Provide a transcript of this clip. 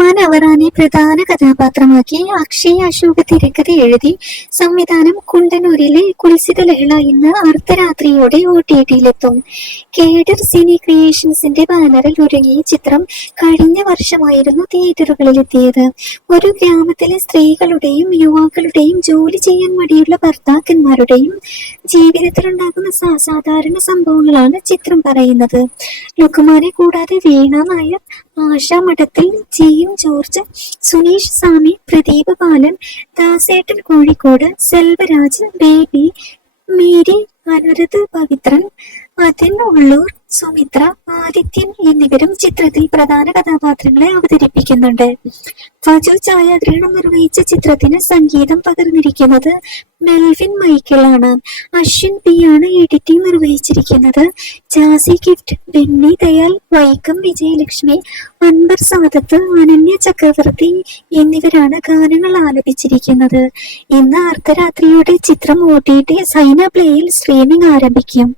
ലുക്മാൻ അവറാനെ പ്രധാന കഥാപാത്രമാക്കി അക്ഷയ് അശോക് തിരക്കഥ എഴുതി സംവിധാനം കുണ്ടന്നൂരിലെ കുൽസിത ലഹള ഇന്ന് അർദ്ധരാത്രിയോടെ OTT-യിലെത്തും. കേഡർ സിനി ക്രിയേഷൻസിന്റെ ബാനറിൽ ഒരുങ്ങിയ ചിത്രം കഴിഞ്ഞ വർഷമായിരുന്നു തിയേറ്ററുകളിലെത്തിയത്. ഒരു ഗ്രാമത്തിലെ സ്ത്രീകളുടെയും യുവാക്കളുടെയും ജോലി ചെയ്യാൻ മടിയുള്ള ഭർത്താക്കന്മാരുടെയും ജീവിതത്തിലുണ്ടാകുന്ന അസാധാരണ സംഭവങ്ങളാണ് ചിത്രം പറയുന്നത്. ലുക്മാനെ കൂടാതെ വീണ നായർ, ആശ മഠത്തിൽ, ജീൻ ജോർജ്, സുനീഷ് സാമി, പ്രദീപ് ബാലൻ, ദാസേട്ടൻ കോഴിക്കോട്, സെൽവരാജ്, ബേബി, മേരി, അനുരത് പവിത്രൻ, അതിൻ ഉള്ളൂർ, സുമിത്ര, ആദിത്യൻ എന്നിവരും ചിത്രത്തിൽ പ്രധാന കഥാപാത്രങ്ങളെ അവതരിപ്പിക്കുന്നുണ്ട്. ഫജു ഛായാഗ്രഹണം നിർവഹിച്ച ചിത്രത്തിന് സംഗീതം പകർന്നിരിക്കുന്നത് മെൽവിൻ മൈക്കിൾ ആണ്. അശ്വിൻ പി ആണ് എഡിറ്റിംഗ് നിർവഹിച്ചിരിക്കുന്നത്. ജാസി ഗിഫ്റ്റ്, ബെന്നി ദയാൽ, വൈക്കം വിജയലക്ഷ്മി, അൻവർ സാദത്ത്, അനന്യ ചക്രവർത്തി എന്നിവരാണ് ഗാനങ്ങൾ ആലപിച്ചിരിക്കുന്നത്. ഇന്ന് അർദ്ധരാത്രിയോടെ ചിത്രം OTT സൈന പ്ലേയിൽ സ്ട്രീമിംഗ് ആരംഭിക്കും.